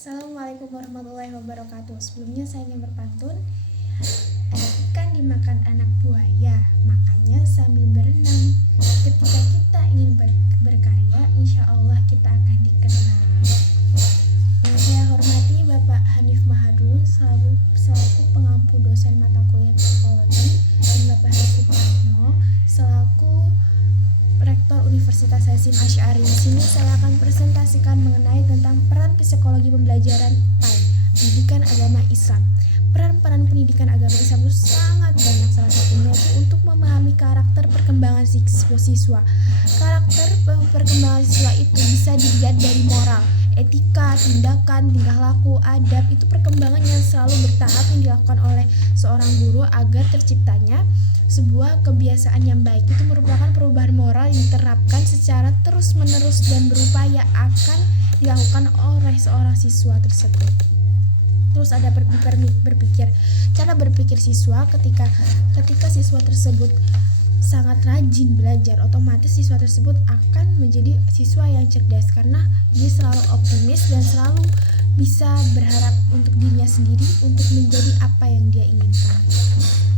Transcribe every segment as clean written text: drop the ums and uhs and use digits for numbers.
Assalamualaikum warahmatullahi wabarakatuh. Sebelumnya saya ingin berpantun. Ada ikan dimakan anak buaya, makannya sambil berenang. Ketika kita ingin berkarya, insya Allah kita akan dikenal. Yang saya hormati Bapak Hanif Mahadun selaku pengampu dosen mata kuliah psikologi, dan Bapak Hafiz Prahno selaku Rektor Universitas Hasyim Asy'ari. Di sini saya akan presentasikan mengenai tentang peran psikologi pembelajaran PAI, pendidikan agama Islam. Peran-peran pendidikan agama Islam itu sangat banyak, salah satunya itu untuk memahami karakter perkembangan siswa. Karakter perkembangan siswa itu bisa dilihat dari moral, etika, tindakan, tingkah laku, adab. Itu perkembangan yang selalu bertahap yang dilakukan oleh seorang guru agar terciptanya sebuah kebiasaan yang baik. Itu merupakan perubahan moral yang diterapkan secara terus-menerus dan berupaya akan dilakukan oleh seorang siswa tersebut. Terus ada cara berpikir siswa ketika siswa tersebut sangat rajin belajar, otomatis siswa tersebut akan menjadi siswa yang cerdas karena dia selalu optimis dan selalu bisa berharap untuk dirinya sendiri untuk menjadi apa yang dia inginkan.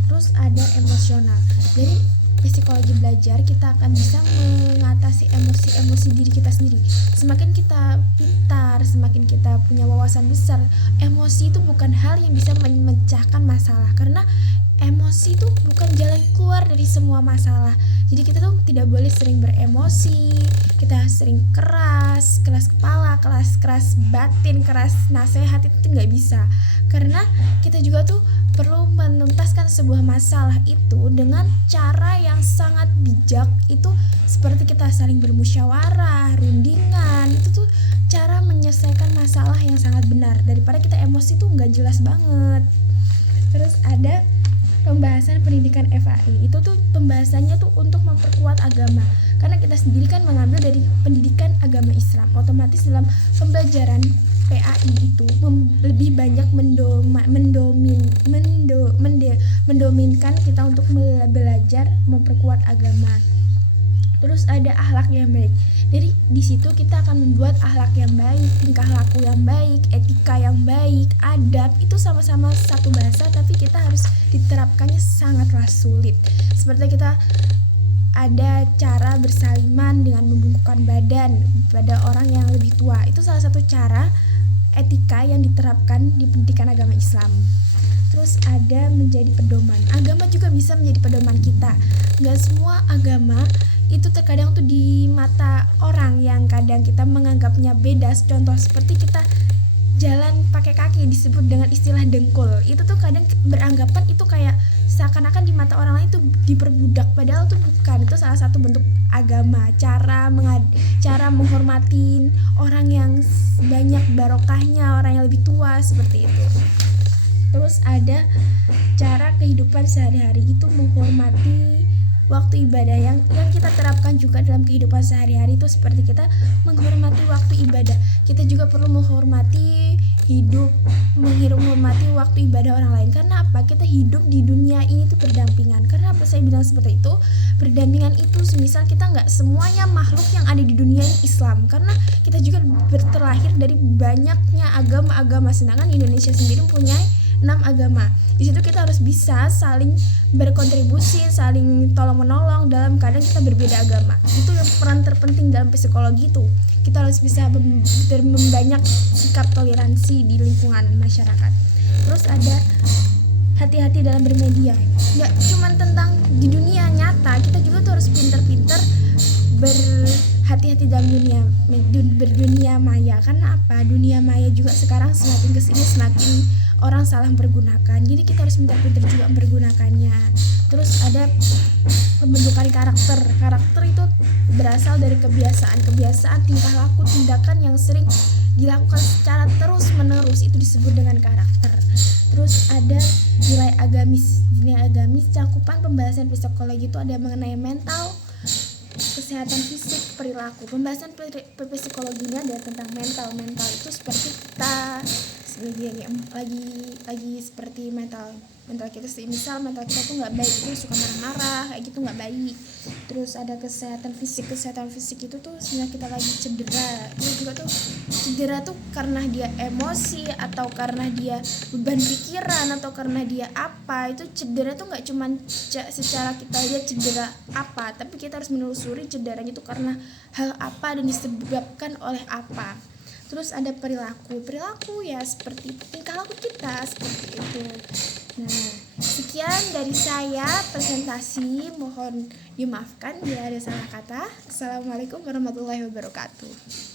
Terus ada emosional. Dari psikologi belajar kita akan bisa mengatasi emosi diri kita sendiri. Semakin kita pintar, semakin kita punya wawasan besar, emosi itu bukan hal yang bisa memecahkan masalah, karena emosi itu bukan jalan keluar dari semua masalah. Jadi kita tuh tidak boleh sering beremosi, kita sering keras kepala, keras batin, keras nasihat, itu nggak bisa. Karena kita juga tuh perlu menuntaskan sebuah masalah itu dengan cara yang sangat bijak. Itu seperti kita saling bermusyawarah, rundingan. Itu tuh cara menyelesaikan masalah yang sangat benar, daripada kita emosi tuh nggak jelas banget. Terus ada pembahasan pendidikan FAI. Itu tuh pembahasannya tuh untuk memperkuat agama, karena kita sendiri kan mengambil dari pendidikan agama Islam. Otomatis dalam pembelajaran PAI itu lebih banyak mendominkan kita untuk belajar memperkuat agama. Terus ada akhlak yang baik. Jadi di situ kita akan membuat akhlak yang baik, tingkah laku yang baik, etika yang baik, adab. Itu sama-sama satu bahasa, tapi kita harus diterapkannya sangatlah sulit. Seperti kita ada cara bersaliman dengan membungkukkan badan pada orang yang lebih tua. Itu salah satu cara etika yang diterapkan di pendidikan agama Islam. Terus ada menjadi pedoman. Agama juga bisa menjadi pedoman kita. Gak semua agama itu terkadang tuh di mata orang yang kadang kita menganggapnya beda. Contoh seperti kita jalan pakai kaki disebut dengan istilah dengkul. Itu tuh kadang beranggapan itu kayak seakan-akan di mata orang lain itu diperbudak, padahal itu bukan. Itu salah satu bentuk agama, cara menghormatin orang yang banyak barokahnya, orang yang lebih tua, seperti itu. Terus ada cara kehidupan sehari-hari, itu menghormati waktu ibadah yang kita terapkan juga dalam kehidupan sehari-hari. Itu seperti kita menghormati waktu ibadah, kita juga perlu menghormati waktu ibadah orang lain. Karena apa? Kita hidup di dunia ini tuh berdampingan. Karena apa saya bilang seperti itu? Berdampingan itu semisal kita nggak semuanya makhluk yang ada di dunia ini Islam, karena kita juga terlahir dari banyaknya agama-agama, sedangkan Indonesia sendiri mempunyai 6 agama. Di situ kita harus bisa saling berkontribusi, saling tolong-menolong dalam keadaan kita berbeda agama. Itu yang peran terpenting dalam psikologi itu. Kita harus bisa membanyak sikap toleransi di lingkungan masyarakat. Terus ada hati-hati dalam bermedia. Nggak cuma tentang di dunia nyata, kita juga tuh harus pintar-pintar berhati-hati dalam berdunia maya. Karena apa? Dunia maya juga sekarang semakin kesini semakin orang salah mempergunakan. Jadi kita harus pintar-pintar juga mempergunakannya. Terus ada pembentukan karakter. Karakter itu berasal dari kebiasaan, tingkah laku, tindakan yang sering dilakukan secara terus-menerus. Itu disebut dengan karakter. Terus ada nilai agamis. Nilai agamis cakupan pembahasan psikologi itu ada mengenai mental, kesehatan fisik, perilaku. Pembahasan psikologinya ada tentang mental itu seperti kita lagi seperti mental kita sih, misal mental kita tuh nggak baik, tuh suka marah-marah kayak gitu, nggak baik. Terus ada kesehatan fisik itu tuh sebenarnya kita lagi cedera. Itu juga tuh cedera tuh karena dia emosi atau karena dia beban pikiran atau karena dia apa. Itu cedera tuh nggak cuma secara kita lihat cedera apa, tapi kita harus menelusuri cederanya itu karena hal apa dan disebabkan oleh apa. Terus ada perilaku ya seperti tingkah laku kita seperti itu. Nah, sekian dari saya presentasi, mohon dimaafkan bila ada salah kata. Assalamualaikum warahmatullahi wabarakatuh.